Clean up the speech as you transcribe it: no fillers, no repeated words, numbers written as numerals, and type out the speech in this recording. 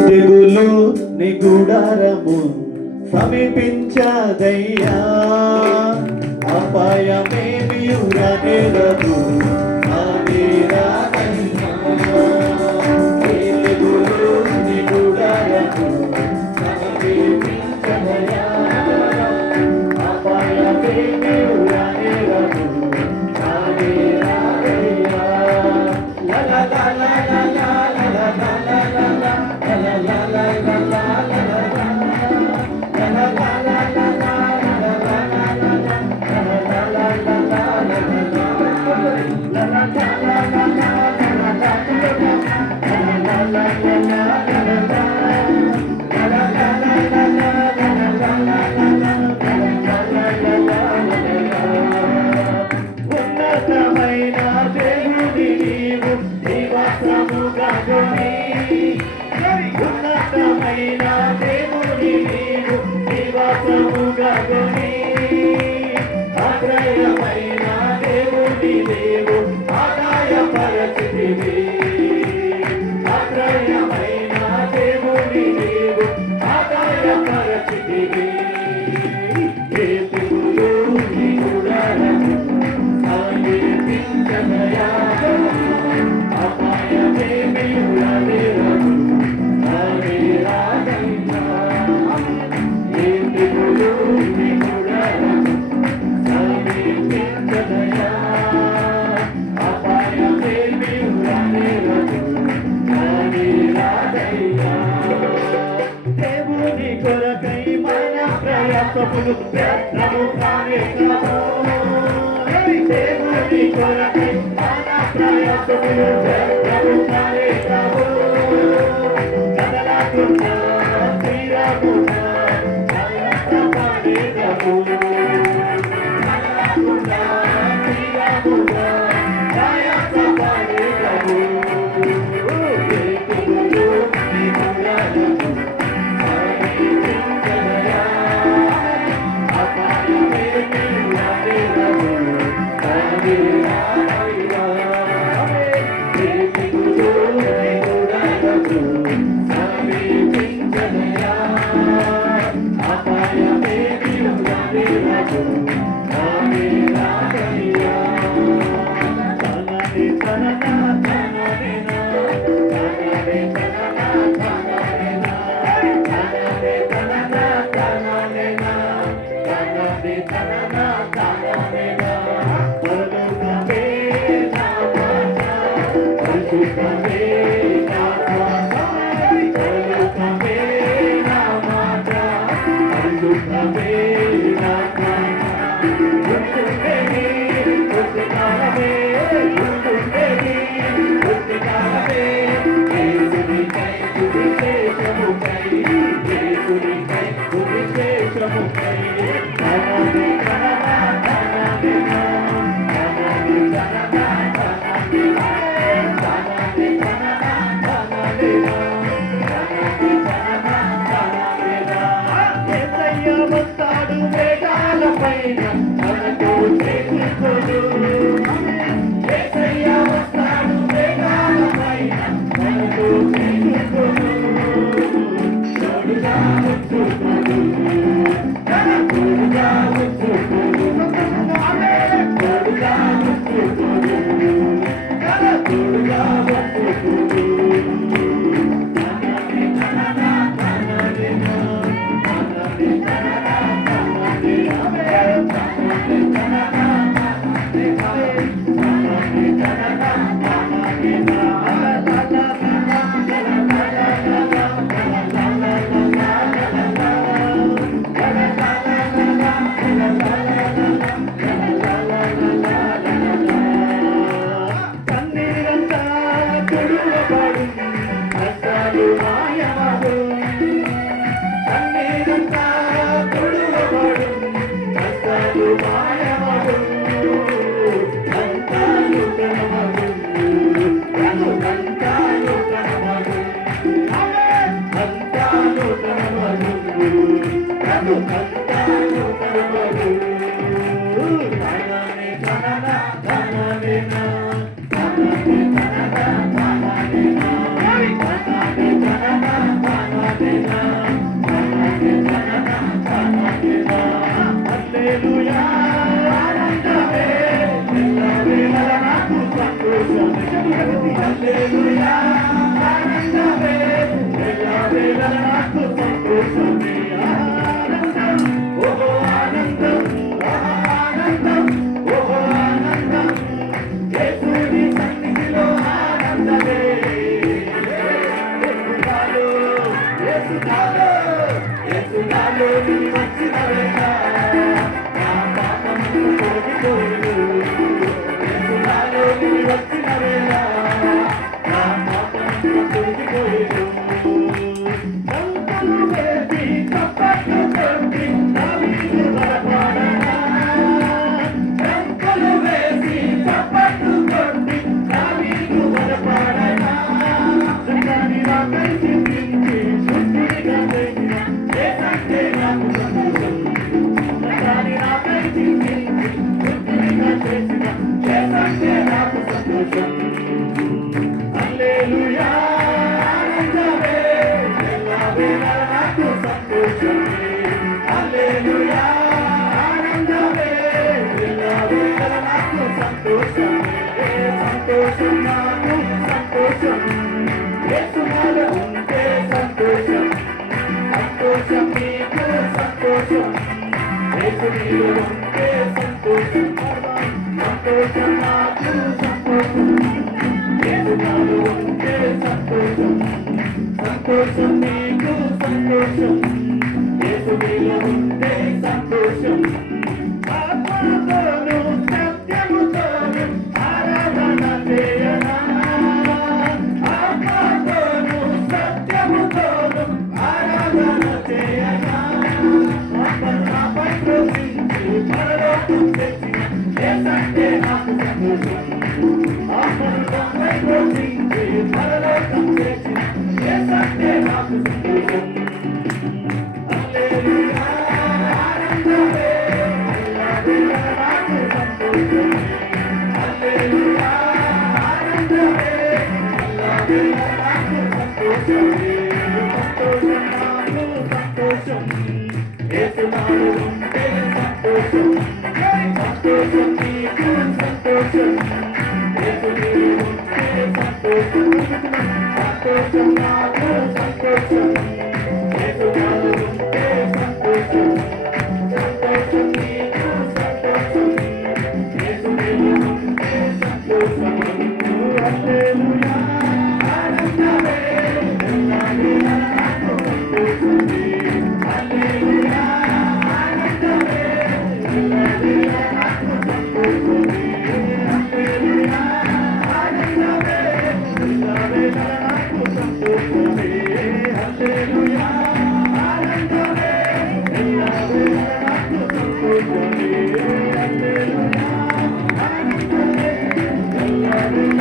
తెగులు నీ గుడారము సమీపించదయ్యా, అపాయమేమియు రానేరదు వ్యర్థము కానేకము, దేవుని కొరకై మన ప్రయత్నములు వ్యర్థము కానేకము. కదలకుండా స్థిరముగా ప్రయత్నపడేదము, కదలకుండా స్థిరముగా ప్రయత్నపడేదము. నాకు సంతోషమే ఆనందం ఓహో ఆనందం ఆనందం ఓహో ఆనందం యేసుని సన్నిధిలో ఆనందమే యేసునాలో యేసునాలో యేసునాలో నీ వచ్చిన వేళ నా పాపము తొలగిపోయిను యేసునాలో నీ వచ్చిన వేళ నా పాపము తొలగిపోయిను కంకలు వేసి చప్పట్లు కొట్టి దావీదు బలపడనా కంకలు వేసి చప్పట్లు కొట్టి దావీదు బలపడనా సకాని రాకై చింతించి శుద్ధుడిగా చేసిన ఏసంటే నాకు సంతోషం సకాని రాకై చింతించి శుద్ధుడిగా చేసిన ఏసంటే నాకు సంతోషం హల్లెలూయా ఆనందమే ఎల్లవేళ నాకు సంతోషమే హల్లెలూయా ఆనందమే ఎల్లవేళ నాకు సంతోషమే సంతోషం నాకు సంతోషం యేసునాలో ఉంటే సంతోషం సంతోషం నీకు సంతోషం యేసు నీలో ఉంటే సంతోషం సంతోషం నాకు సంతోషం యేసునాలో ఉంటే సంతోషం సంతోషం నీకు సంతోషం యేసు నీలో ఉంటే సంతోషం ఆత్మతోను సత్యముతోను ఆరాధన చేయనా ఆత్మతోను సత్యముతోను ఆరాధన చేయనా నాపై ప్రోక్షించి పరలోకం తెచ్చిన యేసంటే నాకు సంతోషం ఆత్మపై ప్రోక్షించి పరలోకం తెచ్చిన యేసంటే నాకు సంతోషం హల్లెలూయా ఆనందమే ఎల్లవేళ నాకు సంతోషం హల్లెలూయా ఆనందమే ఎల్లవేళ నాకు సంతోషమే సంతోషం నాకు సంతోషం యేసునాలో ఉంటే సంతోషం సంతోషం నీకు సంతోషం యేసు నీలో ఉంటే సంతోషం సంతోషం నాకు సంతోషం యేసునాలో ఉంటే సంతోషం సంతోషం నీకు సంతోషం యేసు నీలో ఉంటే సంతోషం హల్లెలూయా ఆనందమే ఎల్లవేళ నాకు సంతోషమే హల్లెలూయా ఆనందమే ఎల్లవేళ నాకు సంతోషమే హల్లెలూయా ఆనందమే ఎల్లవేళ నాకు సంతోషమే హల్లెలూయా ఆనందమే ఎల్లవేళ నాకు సంతోషమే హల్లెలూయా ఆనందమే ఎల్లవేళ